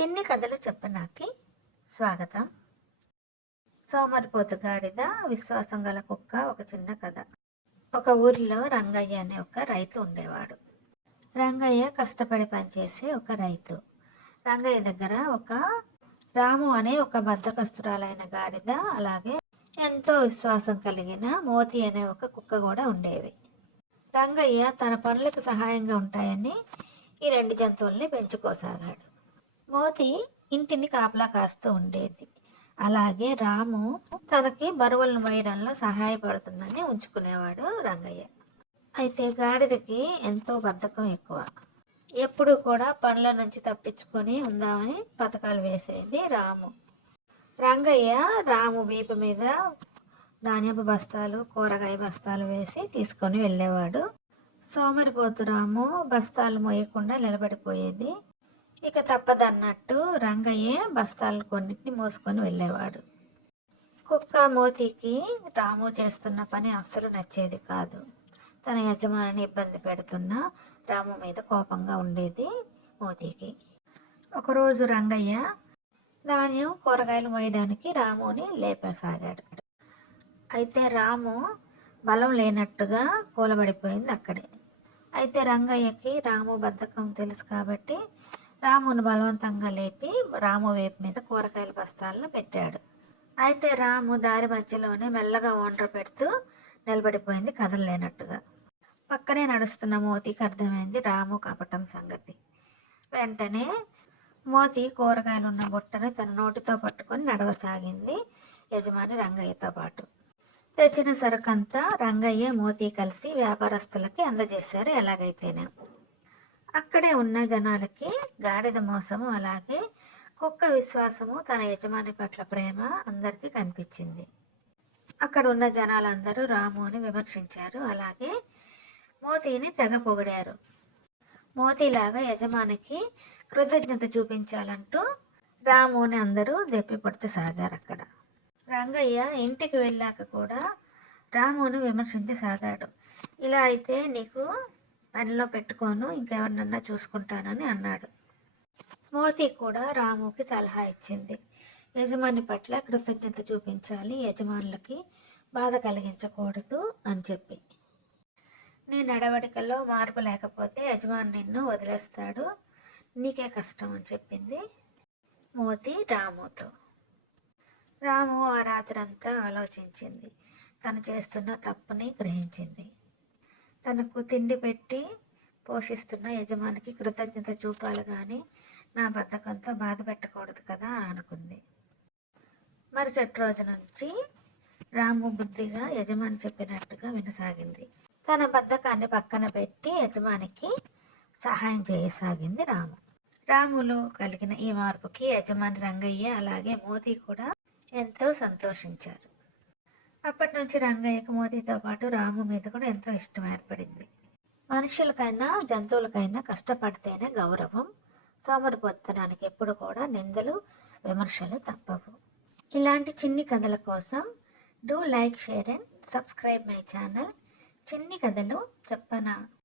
చిన్ని కథలు చెప్పనాకి స్వాగతం. సోమరిపోతు గాడిద విశ్వాసం గల కుక్క ఒక చిన్న కథ. ఒక ఊరిలో రంగయ్య అనే ఒక రైతు ఉండేవాడు. రంగయ్య కష్టపడి పనిచేసే ఒక రైతు. రంగయ్య దగ్గర ఒక రాము అనే ఒక బద్ధకస్తురాలైన గాడిద అలాగే ఎంతో విశ్వాసం కలిగిన మోతి అనే ఒక కుక్క కూడా ఉండేవి. రంగయ్య తన పనులకు సహాయంగా ఉంటాయని ఈ రెండు జంతువుల్ని పెంచుకోసాగాడు. మోతి ఇంటిని కాపలా కాస్తూ ఉండేది. అలాగే రాము తనకి బరువులను వేయడంలో సహాయపడుతుందని ఉంచుకునేవాడు రంగయ్య. అయితే గాడిదకి ఎంతో బద్ధకం ఎక్కువ. ఎప్పుడు కూడా పనుల నుంచి తప్పించుకొని ఉందామని పథకాలు వేసేది రాము. రంగయ్య రాము వీపు మీద ధాన్యపు బస్తాలు కూరగాయ బస్తాలు వేసి తీసుకొని వెళ్ళేవాడు. సోమరిపోతు రాము బస్తాలు మోయకుండా నిలబడిపోయేది. ఇక తప్పదన్నట్టు రంగయ్య బస్తాలు కొన్నిటిని మోసుకొని వెళ్ళేవాడు. కుక్క మోతికి రాము చేస్తున్న పని అస్సలు నచ్చేది కాదు. తన యజమానిని ఇబ్బంది పెడుతున్న రాము మీద కోపంగా ఉండేది మోతికి. ఒకరోజు రంగయ్య ధాన్యం కూరగాయలు మోయడానికి రాముని లేపసాగాడు. అయితే రాము బలం లేనట్టుగా కూలబడిపోయింది అక్కడే. అయితే రంగయ్యకి రాము బద్ధకం తెలుసు కాబట్టి రామును బలవంతంగా లేపి రాము వేపు మీద కూరగాయల బస్తాలను పెట్టాడు. అయితే రాము దారి మధ్యలోనే మెల్లగా ఓండ్ర పెడుతూ నిలబడిపోయింది కదలలేనట్టుగా పక్కనే నడుస్తున్న మోతికి అర్థమైంది రాము కపటం సంగతి. వెంటనే మోతి కూరగాయలు ఉన్న బుట్టని తన నోటితో పట్టుకొని నడవసాగింది యజమాని రంగయ్యతో పాటు. తెచ్చిన సరుకంతా రంగయ్య మోతి కలిసి వ్యాపారస్తులకి అందజేశారు ఎలాగైతేనే అక్కడే ఉన్న జనాలకి గాడిద మోసము అలాగే కుక్క విశ్వాసము తన యజమాని పట్ల ప్రేమ అందరికీ కనిపించింది. అక్కడ ఉన్న జనాలందరూ రాముని విమర్శించారు అలాగే మోతీని తెగ పొగిడారు. మోతీలాగా యజమానికి కృతజ్ఞత చూపించాలంటూ రాముని అందరూ దెప్పిపడుతసాగారు అక్కడ. రంగయ్య ఇంటికి వెళ్ళాక కూడా రామును విమర్శించసాగాడు. ఇలా అయితే నీకు పనిలో పెట్టుకోను ఇంకెవరినన్నా చూసుకుంటానని అన్నాడు. మోతి కూడా రాముకి సలహా ఇచ్చింది. యజమాని పట్ల కృతజ్ఞత చూపించాలి యజమానులకి బాధ కలిగించకూడదు అని చెప్పి. నీ నడవడికల్లో మార్పు లేకపోతే యజమాని నిన్ను వదిలేస్తాడు నీకే కష్టం అని చెప్పింది మోతి రాముతో. రాము ఆ రాత్రంతా ఆలోచించింది. తను చేస్తున్న తప్పుని గ్రహించింది. తనకు తిండి పెట్టి పోషిస్తున్న యజమానికి కృతజ్ఞత చూపాలి కానీ నా బద్ధకంతో బాధ పెట్టకూడదు కదా అని అనుకుంది. మరుసటి రోజు నుంచి రాము బుద్ధిగా యజమాని చెప్పినట్టుగా వినసాగింది. తన బద్ధకాన్ని పక్కన పెట్టి యజమానికి సహాయం చేయసాగింది రాము. రాములో కలిగిన ఈ మార్పుకి యజమాని రంగయ్య అలాగే మోదీ కూడా ఎంతో సంతోషించారు. అప్పటి నుంచి రంగయ్యకు మోదీతో పాటు రాము మీద కూడా ఎంతో ఇష్టం ఏర్పడింది. మనుషులకైనా జంతువులకైనా కష్టపడితేనే గౌరవం సోమరిపోతనానికి ఎప్పుడు కూడా నిందలు విమర్శలు తప్పవు. ఇలాంటి చిన్ని కథల కోసం do like share and subscribe my channel. చిన్ని కథలు చెప్పనా?